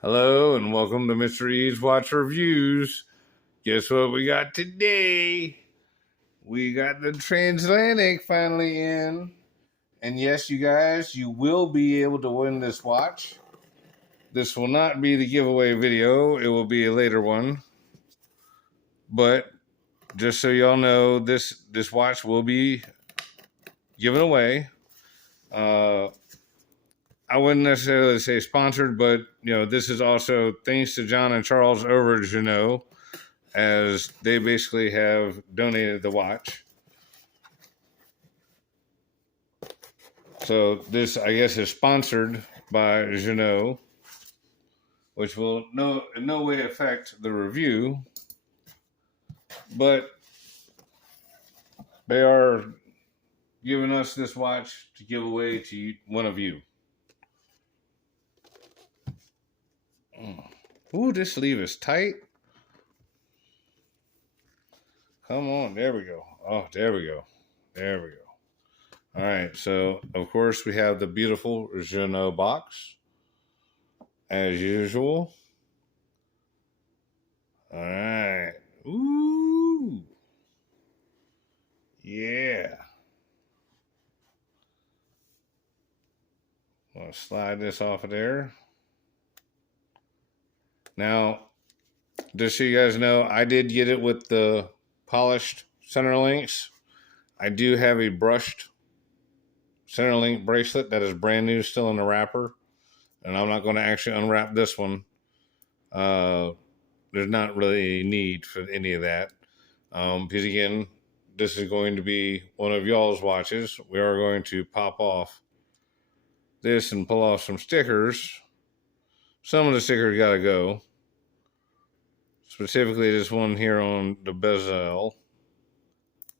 Hello and welcome to Mr. E's Watch Reviews. Guess what we got today? We got the transatlantic finally in. And yes, you guys, you will be able to win this watch. This will not be the giveaway video. It will be a later one. But just so y'all know, this watch will be given away. I wouldn't necessarily say sponsored, but this is also thanks to John and Charles over at Ginault, as they basically have donated the watch. So this, I guess, is sponsored by Ginault, which will in no way affect the review, but they are giving us this watch to give away to one of you. Ooh, this sleeve is tight. Come on, there we go. Oh, there we go. There we go. All right, so of course we have the beautiful Ginault box, as usual. All right. Ooh. Yeah. I'm going to slide this off of there. Now, just so you guys know, I did get it with the polished center links. I do have a brushed center link bracelet that is brand new, still in the wrapper. And I'm not going to actually unwrap this one. There's not really a need for any of that. Because again, this is going to be one of y'all's watches. We are going to pop off this and pull off some stickers. Some of the stickers got to go. Specifically this one here on the bezel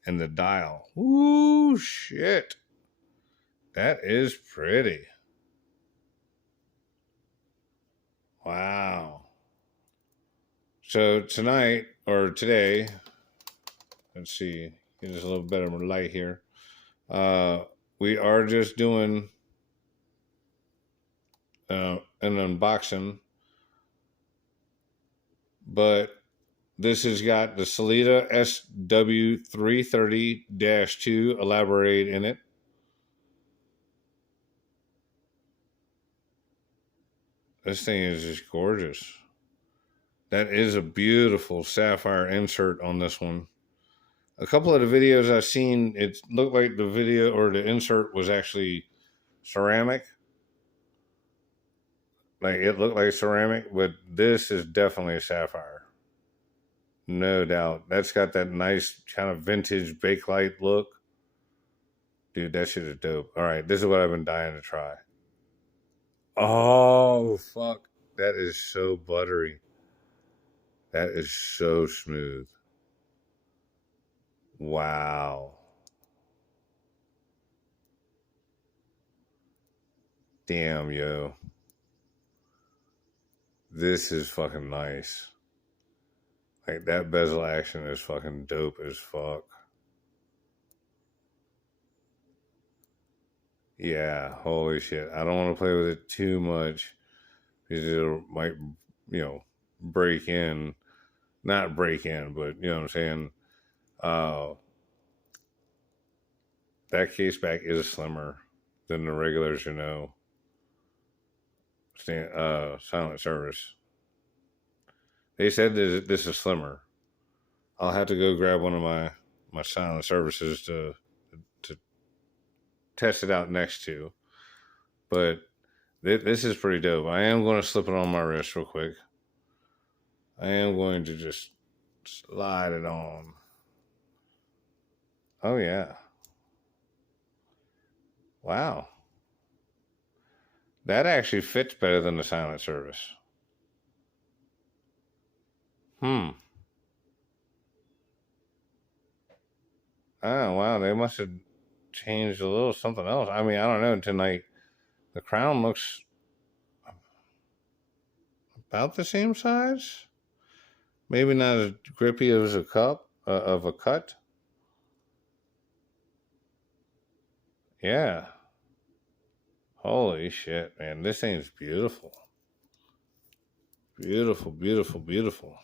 and the dial. Ooh, shit. That is pretty. Wow. So tonight, or today, let's see, get just a little better light here. We are just doing an unboxing, but this has got the Salida SW330-2 elaborate in it. This thing is just gorgeous. That is a beautiful sapphire insert on this one. A couple of the videos I've seen, it looked like the video or the insert was actually ceramic. Like it looked like ceramic, but this is definitely a sapphire. No doubt. That's got that nice kind of vintage bakelite look. Dude, that shit is dope. All right, this is what I've been dying to try. Oh, fuck. That is so buttery. That is so smooth. Wow. Damn, yo. This is fucking nice. Like, that bezel action is fucking dope as fuck. Yeah, holy shit. I don't want to play with it too much because it might, break in. Not break in, but you know what I'm saying? That case back is slimmer than the regulars, silent service. They said that this is slimmer. I'll have to go grab one of my silent services to test it out next to. But this is pretty dope. I am going to slip it on my wrist real quick. I am going to just slide it on. Oh, yeah. Wow. That actually fits better than the silent service. Oh, wow. They must have changed a little something else. I mean, I don't know. Tonight, the crown looks about the same size. Maybe not as grippy as a cut. Yeah. Holy shit, man. This thing's beautiful. Beautiful, beautiful, beautiful.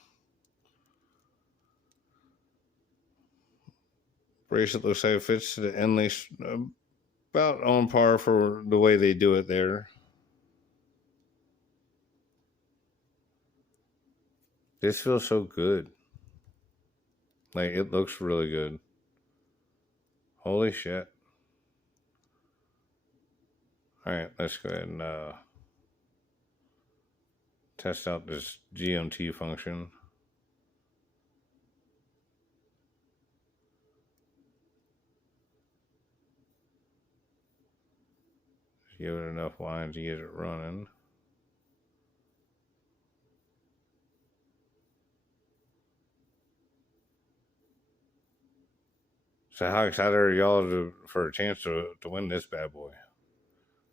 Bracelet looks like it fits to the end lace, about on par for the way they do it there. This feels so good. Like, it looks really good. Holy shit. Alright, let's go ahead and test out this GMT function. Give it enough wine to get it running. So how excited are y'all for a chance to win this bad boy?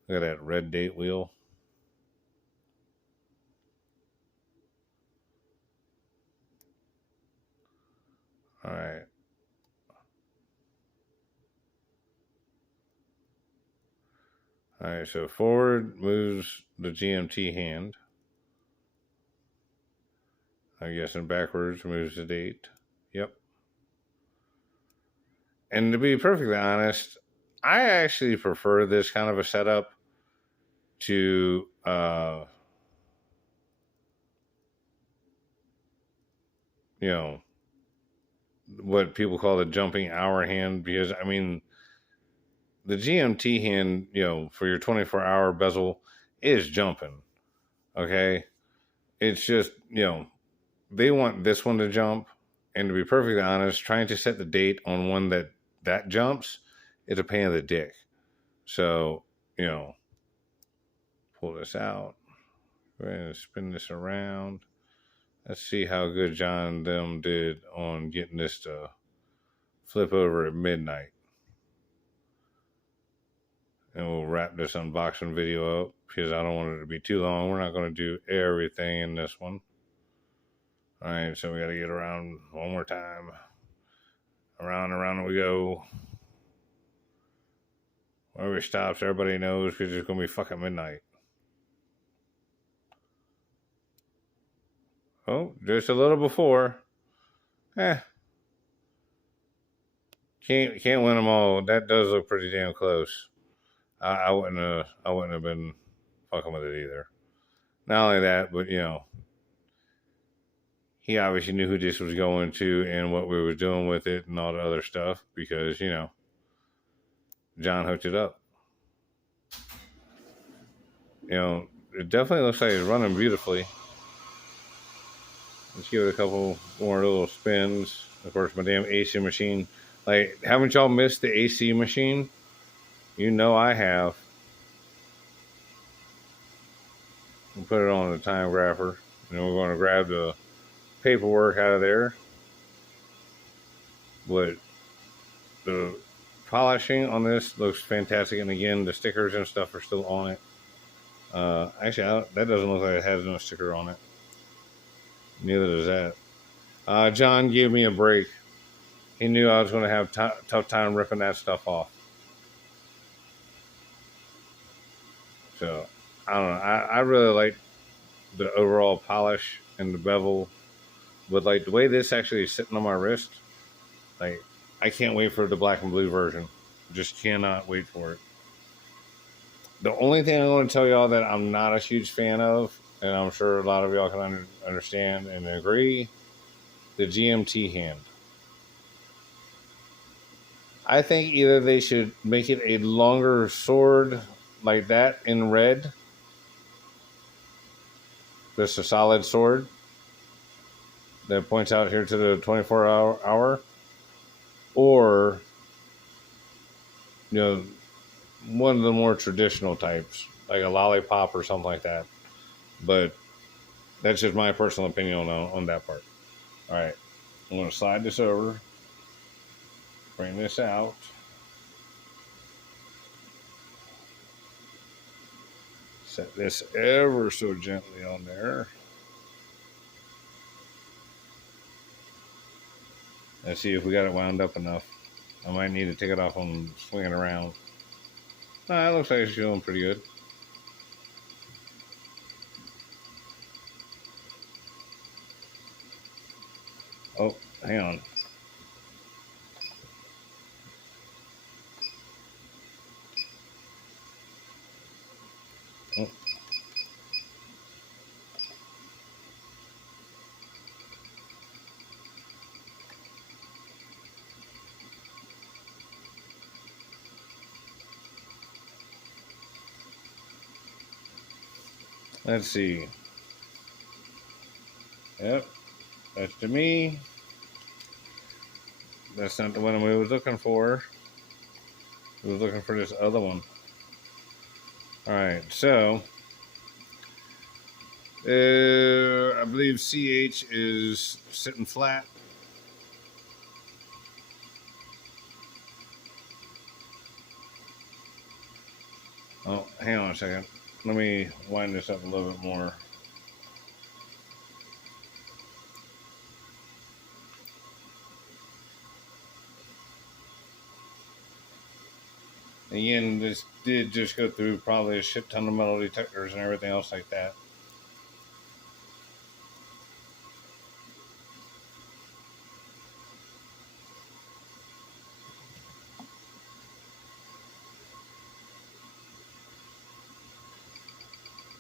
Look at that red date wheel. All right. All right, so forward moves the GMT hand. I guess, and backwards moves the date. Yep. And to be perfectly honest, I actually prefer this kind of a setup to you know, what people call the jumping hour hand, because I mean the GMT hand, for your 24-hour bezel is jumping. Okay? It's just, they want this one to jump, and to be perfectly honest, trying to set the date on one that jumps is a pain in the dick. So, pull this out. Go ahead and spin this around. Let's see how good John and them did on getting this to flip over at midnight. And we'll wrap this unboxing video up because I don't want it to be too long. We're not going to do everything in this one. All right, so we got to get around one more time. Around and around we go. Wherever it stops, everybody knows because it's going to be fucking midnight. Oh, just a little before. Can't win them all. That does look pretty damn close. I wouldn't have been fucking with it either. Not only that, but he obviously knew who this was going to and what we were doing with it and all the other stuff because John hooked it up. It definitely looks like it's running beautifully. Let's give it a couple more little spins. Of course, my damn AC machine. Like, haven't y'all missed the AC machine? I have. We'll put it on the time grapher. And then we're going to grab the paperwork out of there. But the polishing on this looks fantastic. And again, the stickers and stuff are still on it. Actually, that doesn't look like it has no sticker on it. Neither does that. John gave me a break. He knew I was going to have tough time ripping that stuff off. So, I don't know. I really like the overall polish and the bevel. But, like, the way this actually is sitting on my wrist, like, I can't wait for the black and blue version. Just cannot wait for it. The only thing I want to tell y'all that I'm not a huge fan of, and I'm sure a lot of y'all can understand and agree, the GMT hand. I think either they should make it a longer sword like that in red, just a solid sword that points out here to the 24-hour, or one of the more traditional types, like a lollipop or something like that. But that's just my personal opinion on that part. All right, I'm going to slide this over, bring this out. Set this ever so gently on there. Let's see if we got it wound up enough. I might need to take it off and swing it around. It looks like it's doing pretty good. Oh, hang on. Oh, let's see. Yep, that's to me. That's not the one we was looking for. We was looking for this other one. All right, so I believe CH is sitting flat. Oh, hang on a second. Let me wind this up a little bit more. Again, this did just go through probably a shit ton of metal detectors and everything else like that.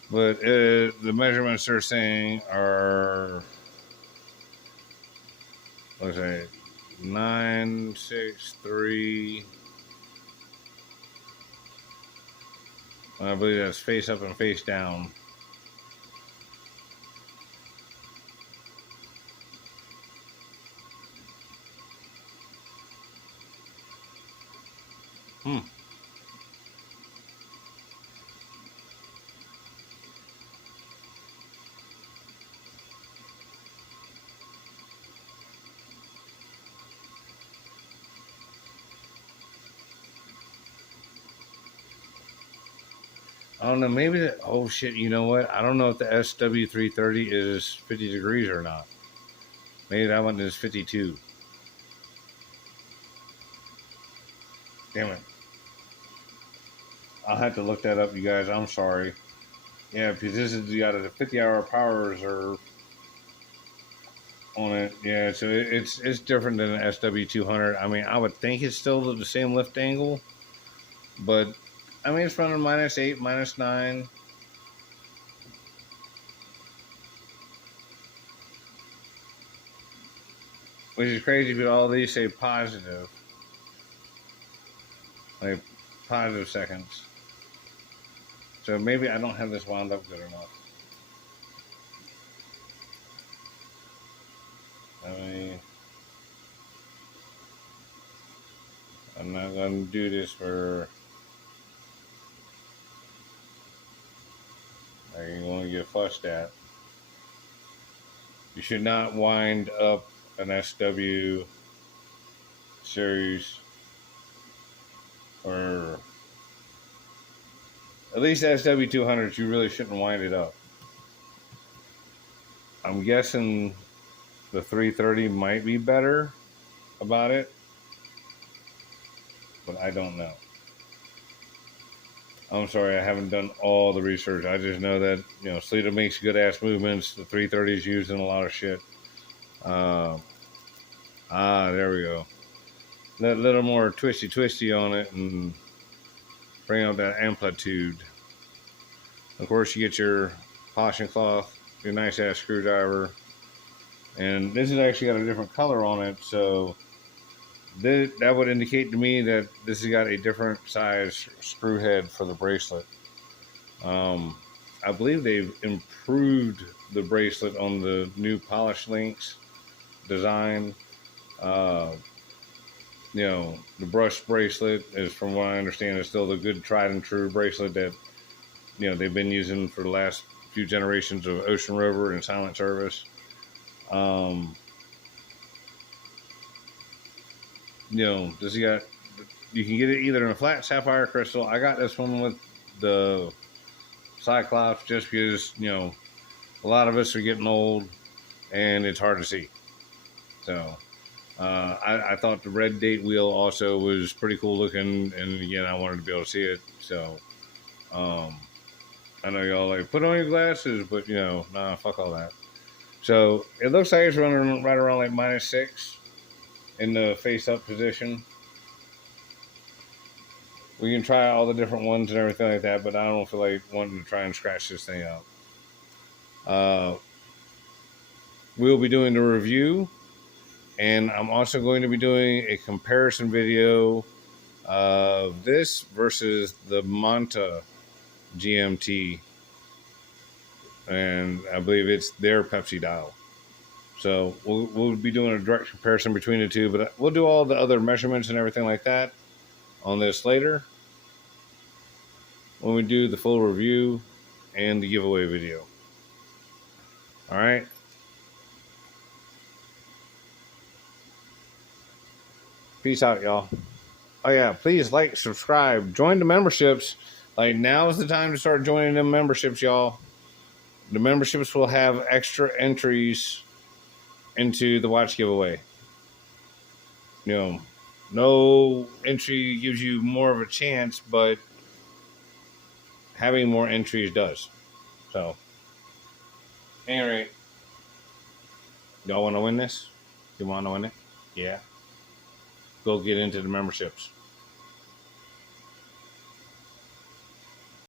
But the measurements they're saying are, let's say, 963. I believe that's face up and face down. Hmm. I don't know. Maybe that. Oh shit! You know what? I don't know if the SW330 is 50 degrees or not. Maybe that one is 52. Damn it! I'll have to look that up, you guys. I'm sorry. Yeah, because this is you got a 50-hour power reserve on it. Yeah, so it's different than an SW200. I mean, I would think it's still the same lift angle, but I mean it's running -8, -9. Which is crazy, but all these say positive, like positive seconds. So maybe I don't have this wound up good enough. I mean, I'm not going to do this for. You're going to get fussed at. You should not wind up an SW series or at least SW200s. You really shouldn't wind it up. I'm guessing the 330 might be better about it, but I don't know. I'm sorry, I haven't done all the research. I just know that Sleeta makes good ass movements. The 330 is used in a lot of shit. Uh, there we go. That little more twisty on it and bring out that amplitude. Of course, you get your polishing cloth, your nice ass screwdriver, and this has actually got a different color on it, so that would indicate to me that this has got a different size screw head for the bracelet. Um, I believe they've improved the bracelet on the new Polish Links design. Uh, the brush bracelet is, from what I understand, is still the good tried and true bracelet that they've been using for the last few generations of Ocean Rover and Silent Service. Um, this got you can get it either in a flat sapphire crystal. I got this one with the Cyclops just because a lot of us are getting old and it's hard to see. So I thought the red date wheel also was pretty cool looking, and again, I wanted to be able to see it. So I know y'all like put on your glasses, but nah, fuck all that. So it looks like it's running right around like -6 in the face up position. We can try all the different ones and everything like that, but I don't feel like wanting to try and scratch this thing out. We'll be doing the review, and I'm also going to be doing a comparison video of this versus the Monta GMT, and I believe it's their Pepsi dial. So we'll be doing a direct comparison between the two, but we'll do all the other measurements and everything like that on this later when we do the full review and the giveaway video. All right. Peace out, y'all. Oh yeah, please like, subscribe, join the memberships. Like now is the time to start joining them memberships, y'all. The memberships will have extra entries into the watch giveaway. You know, no entry gives you more of a chance, but having more entries does. So, anyway, y'all want to win this? You want to win it? Yeah. Go get into the memberships.